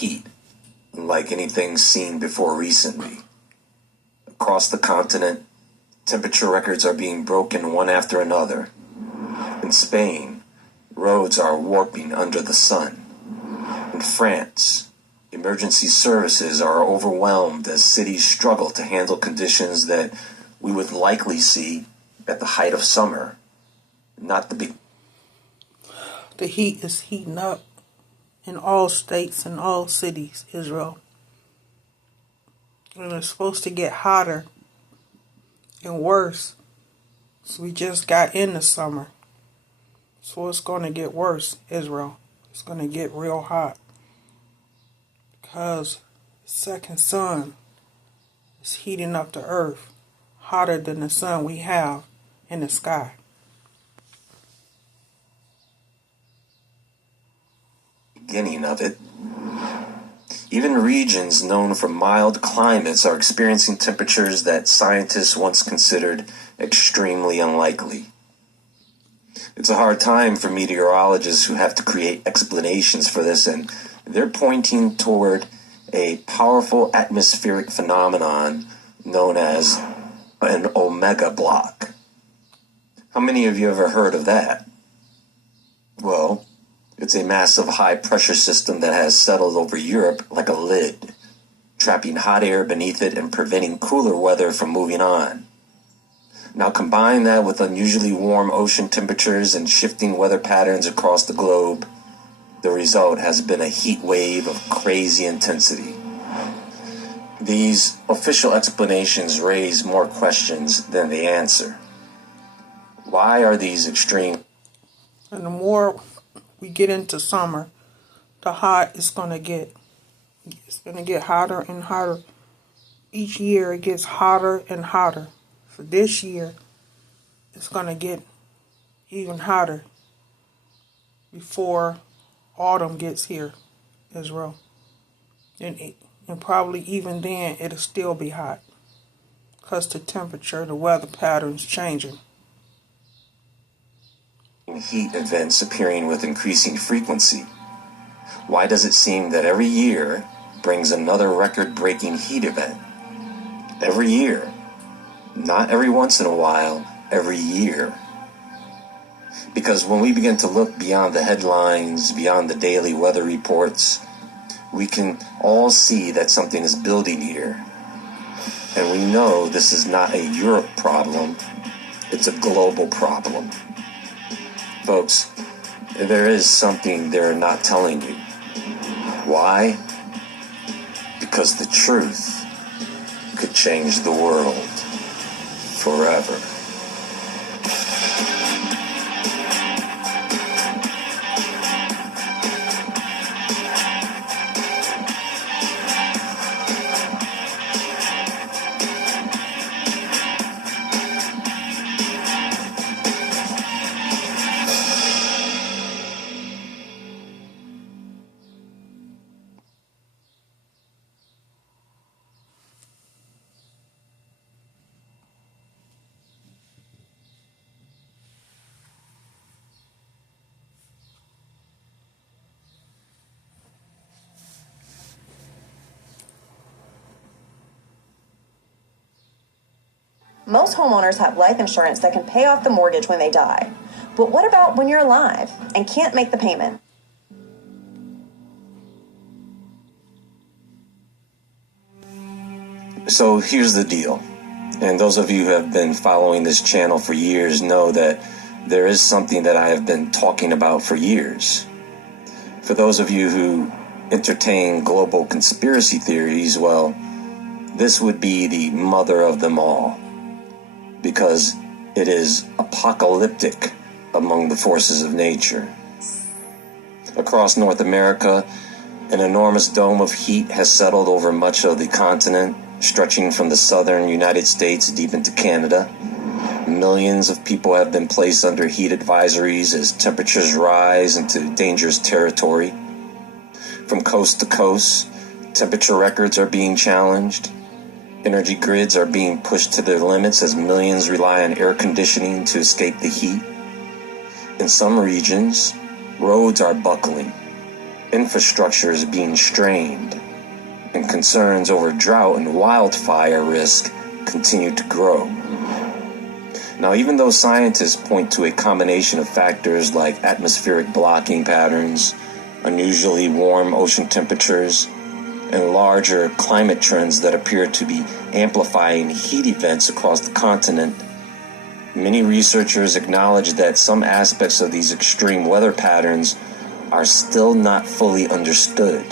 heat, unlike anything seen before recently. Across the continent, temperature records are being broken one after another. In Spain, roads are warping under the sun. In France, emergency services are overwhelmed as cities struggle to handle conditions that we would likely see at the height of summer, not the big. The heat is heating up in all states and all cities, Israel. And it's supposed to get hotter and worse. So we just got into summer. So it's going to get worse, Israel. It's going to get real hot. Because the second sun is heating up the earth hotter than the sun we have in the sky. Beginning of it. Even regions known for mild climates are experiencing temperatures that scientists once considered extremely unlikely. It's a hard time for meteorologists who have to create explanations for this, and they're pointing toward a powerful atmospheric phenomenon known as an omega block. How many of you ever heard of that? Well, it's a massive high-pressure system that has settled over Europe like a lid, trapping hot air beneath it and preventing cooler weather from moving on. Now combine that with unusually warm ocean temperatures and shifting weather patterns across the globe, the result has been a heat wave of crazy intensity. These official explanations raise more questions than they answer. Why are these extreme? And the more we get into summer, the hot is going to get. It's going to get hotter and hotter. Each year it gets hotter and hotter. So this year it's going to get even hotter before autumn gets here, Israel. And probably even then it'll still be hot because the temperature, the weather patterns changing. Heat events appearing with increasing frequency. Why does it seem that every year brings another record-breaking heat event? Every year. Not every once in a while, every year. Because when we begin to look beyond the headlines, beyond the daily weather reports, we can all see that something is building here. And we know this is not a Europe problem, it's a global problem. Folks, there is something they're not telling you. Why? Because the truth could change the world forever. Most homeowners have life insurance that can pay off the mortgage when they die. But what about when you're alive and can't make the payment? So here's the deal. And those of you who have been following this channel for years know that there is something that I have been talking about for years. For those of you who entertain global conspiracy theories, well, this would be the mother of them all, because it is apocalyptic among the forces of nature. Across North America, an enormous dome of heat has settled over much of the continent, stretching from the southern United States deep into Canada. Millions of people have been placed under heat advisories as temperatures rise into dangerous territory. From coast to coast, temperature records are being challenged. Energy grids are being pushed to their limits as millions rely on air conditioning to escape the heat. In some regions, roads are buckling. infrastructure is being strained, and concerns over drought and wildfire risk continue to grow. Now, even though scientists point to a combination of factors like atmospheric blocking patterns, unusually warm ocean temperatures, and larger climate trends that appear to be amplifying heat events across the continent, many researchers acknowledge that some aspects of these extreme weather patterns are still not fully understood.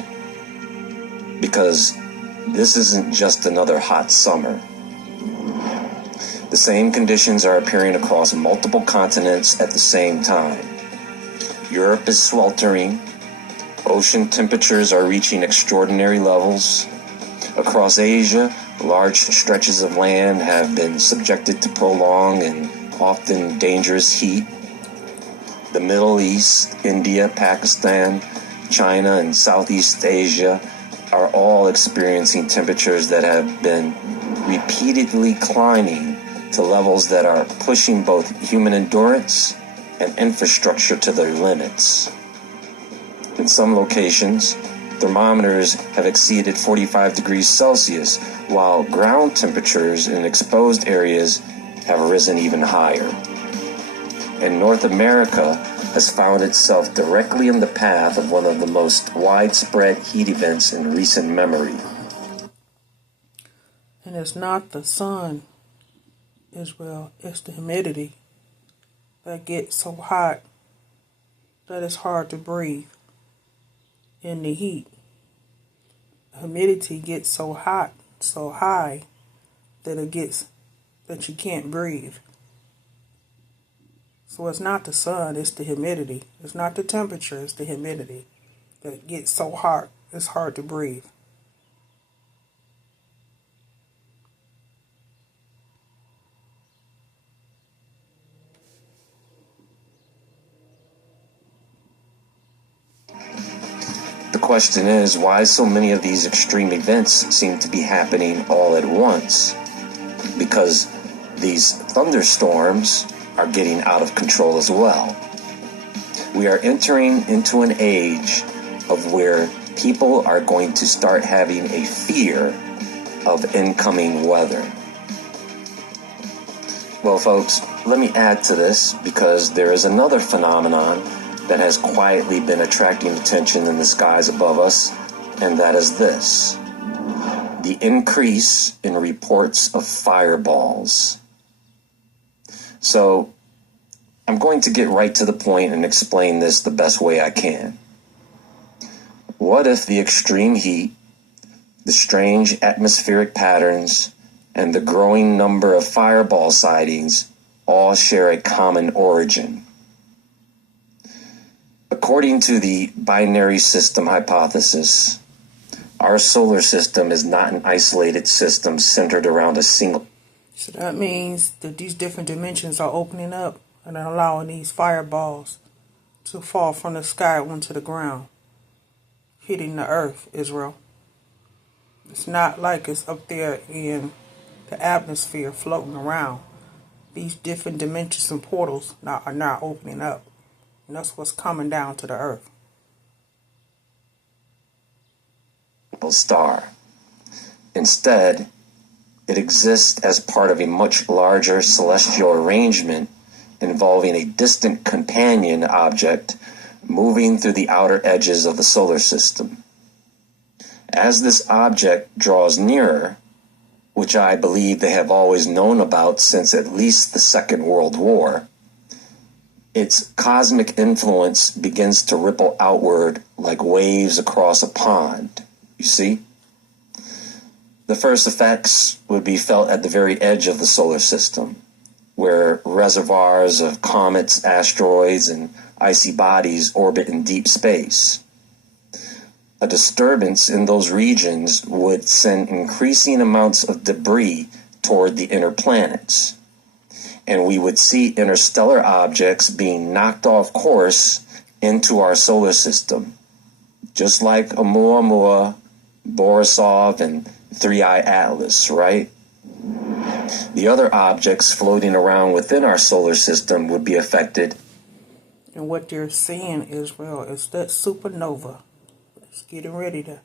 Because this isn't just another hot summer. The same conditions are appearing across multiple continents at the same time. Europe is sweltering. Ocean temperatures are reaching extraordinary levels. Across Asia, large stretches of land have been subjected to prolonged and often dangerous heat. The Middle East, India, Pakistan, China, and Southeast Asia are all experiencing temperatures that have been repeatedly climbing to levels that are pushing both human endurance and infrastructure to their limits. In some locations, thermometers have exceeded 45 degrees Celsius, while ground temperatures in exposed areas have risen even higher. And North America has found itself directly in the path of one of the most widespread heat events in recent memory. And it's not the sun, Israel, it's the humidity that gets so hot that it's hard to breathe. In the heat, the humidity gets so hot, so high, that you can't breathe. So it's not the sun, it's the humidity. It's not the temperature, it's the humidity that gets so hot, it's hard to breathe. The question is, why so many of these extreme events seem to be happening all at once? Because these thunderstorms are getting out of control as well. We are entering into an age of where people are going to start having a fear of incoming weather. Well, folks, let me add to this because there is another phenomenon that has quietly been attracting attention in the skies above us, and that is this: the increase in reports of fireballs. So, I'm going to get right to the point and explain this the best way I can. What if the extreme heat, the strange atmospheric patterns, and the growing number of fireball sightings all share a common origin? According to the binary system hypothesis, our solar system is not an isolated system centered around a single. So that means that these different dimensions are opening up and allowing these fireballs to fall from the sky onto the ground, hitting the earth, Israel. It's not like it's up there in the atmosphere floating around. These different dimensions and portals are now opening up. And that's what's coming down to the earth. Star. Instead, it exists as part of a much larger celestial arrangement involving a distant companion object moving through the outer edges of the solar system. As this object draws nearer, which I believe they have always known about since at least the Second World War, its cosmic influence begins to ripple outward like waves across a pond, you see? The first effects would be felt at the very edge of the solar system, where reservoirs of comets, asteroids, and icy bodies orbit in deep space. A disturbance in those regions would send increasing amounts of debris toward the inner planets, and we would see interstellar objects being knocked off course into our solar system, just like Oumuamua, Borisov, and Three-Eye Atlas, right? The other objects floating around within our solar system would be affected. And what they're seeing, Israel, is that supernova It's getting ready to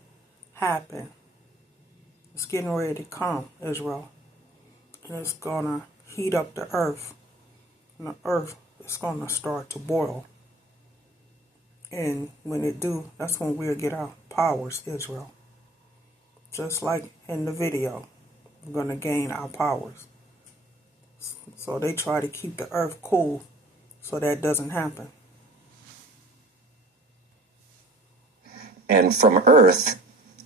happen. It's getting ready to come, Israel. And it's going to heat up the earth. And the earth is going to start to boil. And when it do, that's when we'll get our powers, Israel. Just like in the video, we're going to gain our powers. So they try to keep the earth cool so that doesn't happen. And from Earth,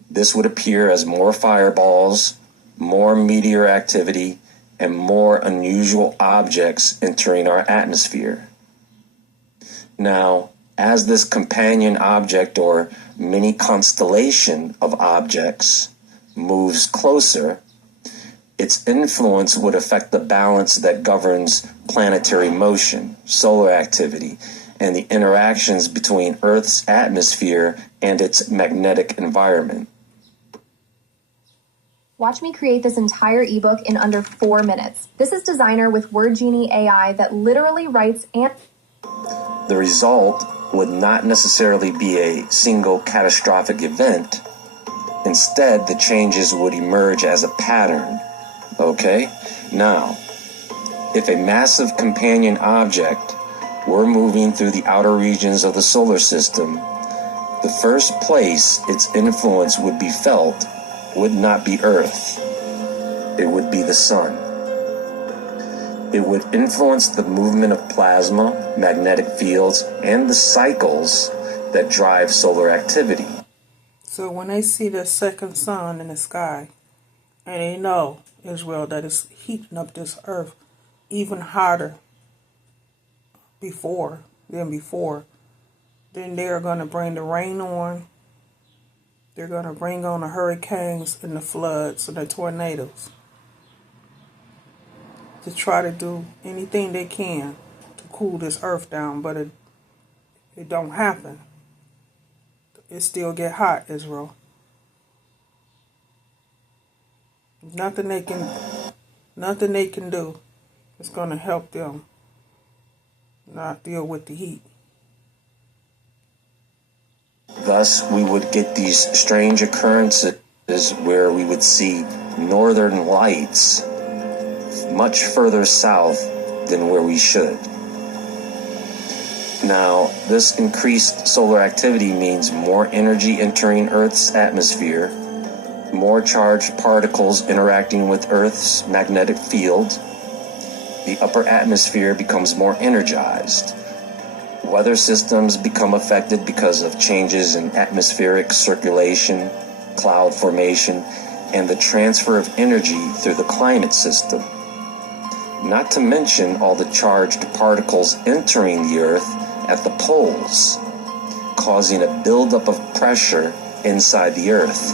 this would appear as more fireballs, more meteor activity, and more unusual objects entering our atmosphere. Now, as this companion object or mini constellation of objects moves closer, its influence would affect the balance that governs planetary motion, solar activity, and the interactions between Earth's atmosphere and its magnetic environment. Watch me create this entire ebook in under 4 minutes. This is Designer with WordGenie AI that literally writes and... The result would not necessarily be a single catastrophic event. Instead, the changes would emerge as a pattern. Okay? Now, if a massive companion object were moving through the outer regions of the solar system, the first place its influence would be felt would not be Earth. It would be the sun. It would influence the movement of plasma, magnetic fields, and the cycles that drive solar activity. So when they see the second sun in the sky, and they know, Israel, that it's heating up this earth even hotter before, then they're going to bring the rain on. They're going to bring on the hurricanes and the floods and the tornadoes to try to do anything they can to cool this earth down, but it don't happen. It still get hot, Israel. Nothing they can do is going to help them not deal with the heat. Thus, we would get these strange occurrences where we would see northern lights much further south than where we should. Now, this increased solar activity means more energy entering Earth's atmosphere, more charged particles interacting with Earth's magnetic field. The upper atmosphere becomes more energized. Weather systems become affected because of changes in atmospheric circulation, cloud formation, and the transfer of energy through the climate system. Not to mention all the charged particles entering the Earth at the poles, causing a buildup of pressure inside the Earth,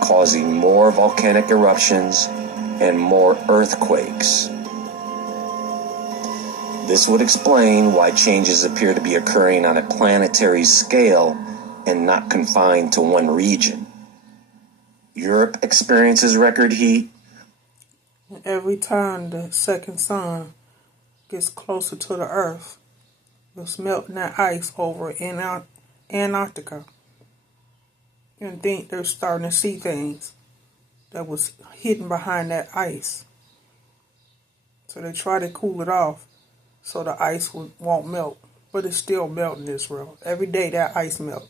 causing more volcanic eruptions and more earthquakes. This would explain why changes appear to be occurring on a planetary scale and not confined to one region. Europe experiences record heat. Every time the second sun gets closer to the earth, it's melting that ice over in Antarctica. And think they're starting to see things that was hidden behind that ice. So they try to cool it off so the ice won't melt. But it's still melting, Israel. Every day that ice melts.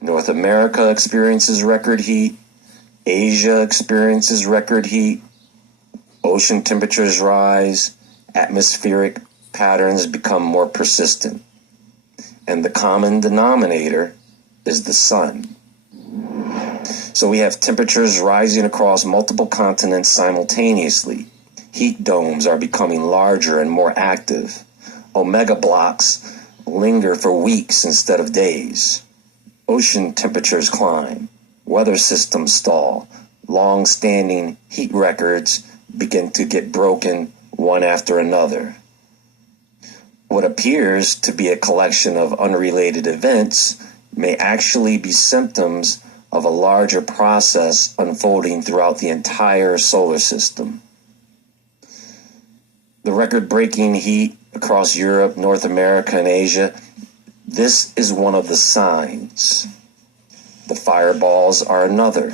North America experiences record heat. Asia experiences record heat. Ocean temperatures rise. Atmospheric patterns become more persistent. And the common denominator is the sun. So we have temperatures rising across multiple continents simultaneously. Heat domes are becoming larger and more active. Omega blocks linger for weeks instead of days. Ocean temperatures climb. Weather systems stall. Long-standing heat records begin to get broken one after another. What appears to be a collection of unrelated events may actually be symptoms of a larger process unfolding throughout the entire solar system. The record-breaking heat across Europe, North America, and Asia This is one of the signs. The fireballs are another.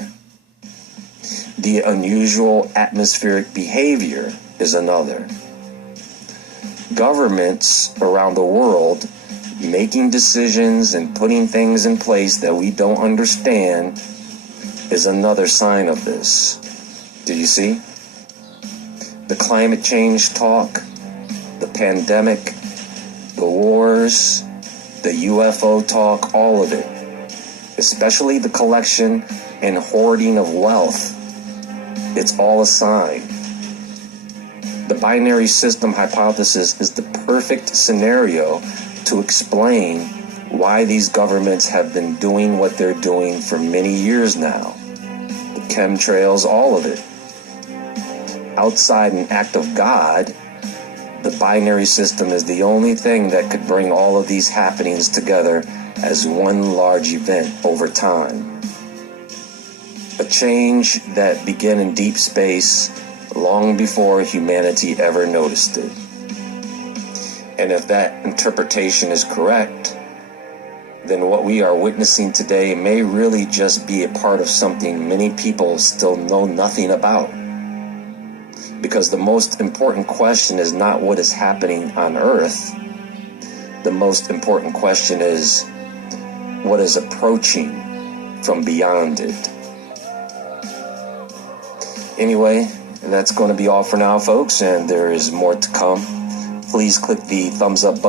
The unusual atmospheric behavior is another. Governments around the world making decisions and putting things in place that we don't understand is another sign of this. Do you see? The climate change talk, the pandemic, the wars, the UFO talk, all of it, especially the collection and hoarding of wealth, it's all a sign. The binary system hypothesis is the perfect scenario to explain why these governments have been doing what they're doing for many years now. The chemtrails, all of it. Outside an act of God, the binary system is the only thing that could bring all of these happenings together as one large event over time. A change that began in deep space long before humanity ever noticed it. And if that interpretation is correct, then what we are witnessing today may really just be a part of something many people still know nothing about. Because the most important question is not what is happening on Earth. The most important question is what is approaching from beyond it. Anyway, that's going to be all for now, folks, and there is more to come. Please click the thumbs up button